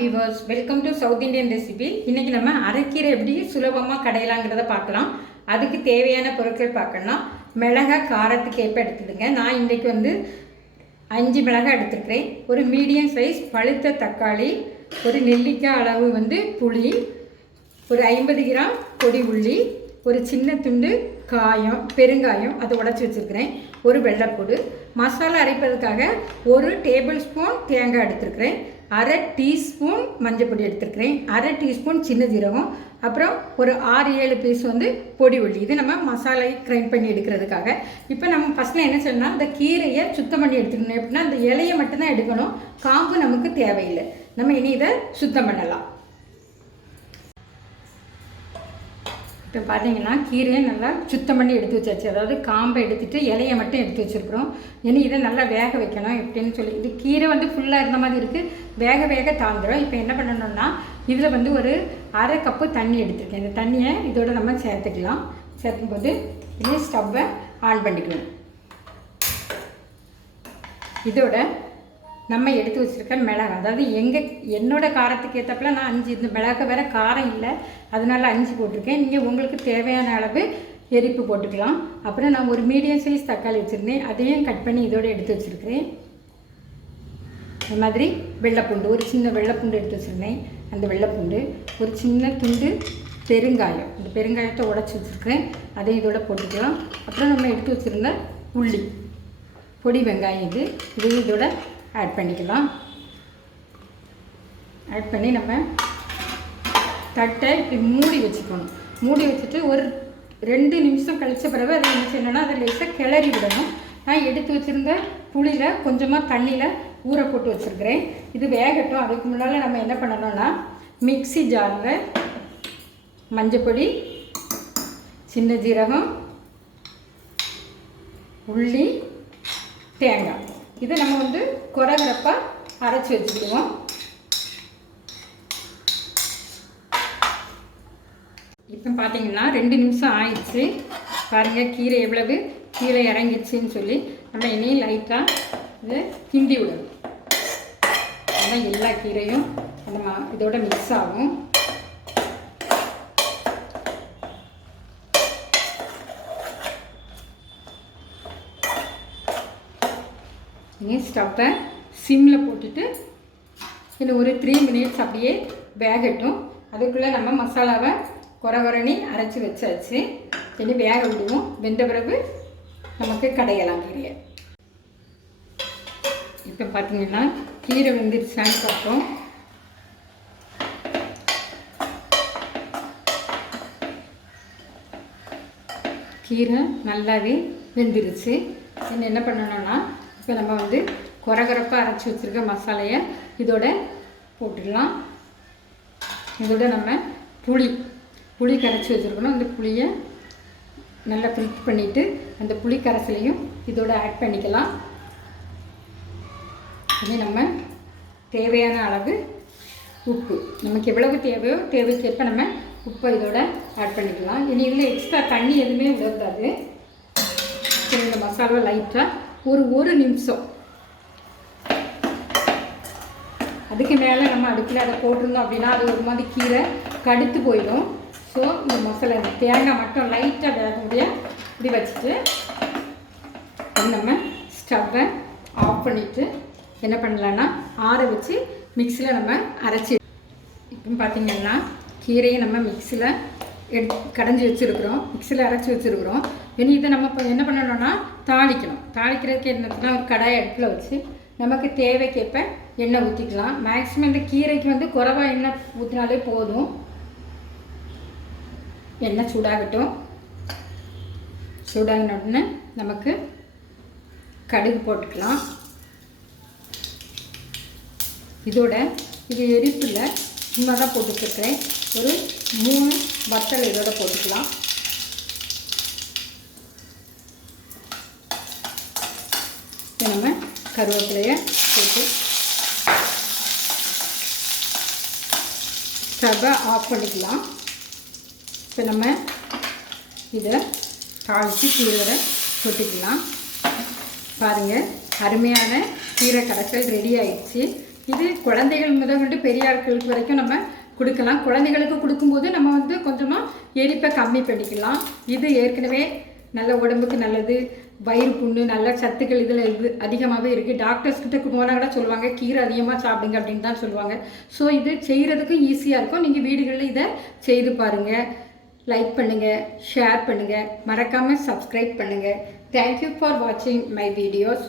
viewers, welcome to South Indian recipe. இன்னைக்கு நம்ம அரைக்கீரை எப்படி சுலபமா கடையலாம்ங்கறத பார்க்கலாம். அதுக்கு தேவையான பொருட்கள் பார்க்கலாம். மிளகாய் காரத்துக்கு ஏற்ப எடுத்துடுங்க. நான் இன்னைக்கு வந்து 5 மிளகாய் எடுத்துக்கிறேன். ஒரு மீடியம் சைஸ் பழுத்த தக்காளி, ஒரு நெல்லிக்காய் அளவு வந்து புளி, ஒரு 50 கிராம் பொடி உள்ளி, ஒரு சின்ன துண்டு காயம் பெருங்காயம் அதை உடைச்சி வச்சுருக்கிறேன், ஒரு வெள்ளைப்பூடு. மசாலா அரைப்பதுக்காக 1 டேபிள் ஸ்பூன் தேங்காய் எடுத்துருக்கிறேன், 1/2 டீஸ்பூன் மஞ்சள் பொடி எடுத்துருக்கிறேன், 1/2 டீஸ்பூன் சின்ன ஜீரகம், அப்புறம் ஒரு 6-7 பீஸ் வந்து பொடி உள்ளி. இது நம்ம மசாலை கிரைண்ட் பண்ணி எடுக்கிறதுக்காக. இப்போ நம்ம ஃபஸ்ட்டில் என்ன செய்யணும்னா, இந்த கீரையை சுத்தம் பண்ணி எடுத்துக்கணும். எப்படின்னா அந்த இலையை மட்டும்தான் எடுக்கணும், காம்பு நமக்கு தேவையில்லை. நம்ம இனி இதை சுத்தம் பண்ணலாம். இப்போ பார்த்தீங்கன்னா கீரையை நல்லா சுத்தம் பண்ணி எடுத்து வச்சாச்சு. அதாவது காம்பை எடுத்துகிட்டு இலையை மட்டும் எடுத்து வச்சுருக்குறோம். இனி இதை நல்லா வேக வைக்கணும். எப்படின்னு சொல்லி, இது கீரை வந்து ஃபுல்லாக இருந்த மாதிரி இருக்குது, வேக தாழ்ந்துடும். இப்போ என்ன பண்ணணும்னா, இதில் வந்து ஒரு 1/2 கப்பு தண்ணி எடுத்துருக்கேன். இந்த தண்ணியை இதோட நம்ம சேர்த்துக்கலாம். சேர்க்கும்போது இதே ஸ்டவ்வை ஆன் பண்ணிக்கணும். இதோட நம்ம எடுத்து வச்சுருக்க மிளகாய், அதாவது என்னோடய காரத்துக்கு ஏற்றப்பல நான் 5, இந்த மிளகாய் வேறு காரம் இல்லை, அதனால் 5 போட்டிருக்கேன். நீங்கள் உங்களுக்கு தேவையான அளவு எரிப்பு போட்டுக்கலாம். அப்புறம் நான் ஒரு மீடியம் சைஸ் தக்காளி வச்சுருந்தேன், அதையும் கட் பண்ணி இதோடு எடுத்து வச்சுருக்கிறேன். இந்த மாதிரி வெள்ளைப்பூண்டு, ஒரு சின்ன வெள்ளைப்பூண்டு எடுத்து வச்சுருந்தேன், அந்த வெள்ளைப்பூண்டு, ஒரு சின்ன துண்டு பெருங்காயம், இந்த பெருங்காயத்தை உடச்சி வச்சுருக்கிறேன், அதையும் இதோட போட்டுக்கலாம். அப்புறம் நம்ம எடுத்து வச்சுருந்த உள்ளி, பொடி வெங்காயம், இதையும் இதோட ஆட் பண்ணிக்கலாம். ஆட் பண்ணி நம்ம தட்டை இப்படி மூடி வச்சுக்கணும். மூடி வச்சுட்டு ஒரு 2 நிமிஷம் கழித்த பிறகு அதை என்ன செய்யணும்னா, அதை லேசாக கிளறி விடணும். நான் எடுத்து வச்சுருந்த புளியில் கொஞ்சமாக தண்ணியில் ஊற போட்டு வச்சுருக்கிறேன். இது வேகட்டும். அதுக்கு முன்னால் நம்ம என்ன பண்ணணும்னா, மிக்ஸி ஜாரில் மஞ்சப்பொடி, சின்ன ஜீரகம், உள்ளி, தேங்காய், இதை நம்ம வந்து குறகுறப்பாக அரைச்சி வச்சுக்கிடுவோம். இப்போ பார்த்தீங்கன்னா 2 நிமிஷம் ஆயிடுச்சு. பாருங்கள் கீரை எவ்வளவு கீரை இறங்கிடுச்சின்னு சொல்லி. நம்ம இனியும் லைட்டாக இதை கிண்டி விடணும். ஆனால் எல்லா கீரையும் நம்ம இதோட மிக்ஸ் ஆகும். இனி ஸ்டவ்வை சிம்மில் போட்டுட்டு இன்னும் ஒரு 3 மினிட்ஸ் அப்படியே வேகட்டும். அதுக்குள்ளே நம்ம மசாலாவை குறகுறனி அரைச்சி வச்சாச்சு. இனி வேக விடுவோம். வெந்த பிறகு நமக்கு கடையலாம் கீரையை. இப்போ பார்த்தீங்கன்னா கீரை வெந்துருச்சான்னு பார்ப்போம். கீரை நல்லாவே வெந்துருச்சு. இன்னும் என்ன பண்ணணும்னா, இப்போ நம்ம வந்து குறகுறப்பாக அரைச்சி வச்சுருக்க மசாலையை இதோட போட்டுடலாம். இதோட நம்ம புளி கரைச்சி வச்சுருக்கணும். அந்த புளியை நல்லா ஃபில்ட் பண்ணிவிட்டு அந்த புளி கரைசலையும் இதோட ஆட் பண்ணிக்கலாம். இனி நம்ம தேவையான அளவு உப்பு, நமக்கு எவ்வளவு தேவையோ தேவைக்கேற்ப நம்ம உப்பை இதோட ஆட் பண்ணிக்கலாம். இனி இதில் எக்ஸ்ட்ரா தண்ணி எதுவுமே விடக்கூடாது. இந்த மசாலா லைட்டாக ஒரு நிமிஷம், அதுக்கு மேலே நம்ம அடுப்பில் அதை போட்டிருந்தோம் அப்படின்னா அது ஒரு மாதிரி கீரை கடுத்து போயிடும். ஸோ இந்த மசாலா தேங்காய் மட்டும் லைட்டாக வேக முடிய இப்படி வச்சுட்டு நம்ம ஸ்டவ்வை ஆஃப் பண்ணிவிட்டு என்ன பண்ணலான்னா, ஆற வச்சு மிக்சியில் நம்ம அரைச்சி. இப்போ பார்த்திங்கன்னா கீரையை நம்ம மிக்சியில் கடைஞ்சி வச்சுருக்குறோம், மிக்சியில் அரைச்சி வச்சுருக்குறோம். இனி இதை நம்ம இப்போ என்ன பண்ணணும்னா தாளிக்கணும். தாளிக்கிறதுக்கு என்னன்னா, ஒரு கடாய் அடுப்பில் வச்சு நமக்கு தேவைக்கேற்ப எண்ணெய் ஊற்றிக்கலாம். மேக்ஸிமம் இந்த கீரைக்கு வந்து குறைவாக எண்ணெய் ஊற்றினாலே போதும். எண்ணெய் சூடாகட்டும். சூடாகின உடனே நமக்கு கடுகு போட்டுக்கலாம். இதோட இது எரிப்பில் சும்மா தான் போட்டுக்கிறேன். ஒரு 3 வத்தல் இதோட போட்டுக்கலாம். நம்ம கருவேப்பிலையை போட்டு ஸ்டவ்வை ஆஃப் பண்ணிக்கலாம். இப்போ நம்ம இதை தாளித்து கீரையோட கொட்டிக்கலாம். பாருங்கள், அருமையான கீரை கடைசல் ரெடி ஆயிடுச்சு. இது குழந்தைகள் முதற்கொண்டு பெரிய ஆட்களுக்கு வரைக்கும் நம்ம கொடுக்கலாம். குழந்தைகளுக்கு கொடுக்கும்போது நம்ம வந்து கொஞ்சமாக எரிப்பை கம்மி பண்ணிக்கலாம். இது ஏற்கனவே நல்ல உடம்புக்கு நல்லது. வயிறு புண்ணு நல்ல சத்துக்கள் இதில் அதிகமாகவே இருக்குது. டாக்டர்ஸ் கிட்ட போனால் கூட சொல்லுவாங்க கீரை அதிகமாக சாப்பிடுங்க அப்படின்னு தான் சொல்லுவாங்க. ஸோ இது செய்கிறதுக்கும் ஈஸியாக இருக்கும். நீங்கள் வீடுகளில் இதை செய்து பாருங்கள். லைக் பண்ணுங்கள், ஷேர் பண்ணுங்கள், மறக்காமல் சப்ஸ்கிரைப் பண்ணுங்கள். தேங்க்யூ ஃபார் வாட்சிங் மை வீடியோஸ்.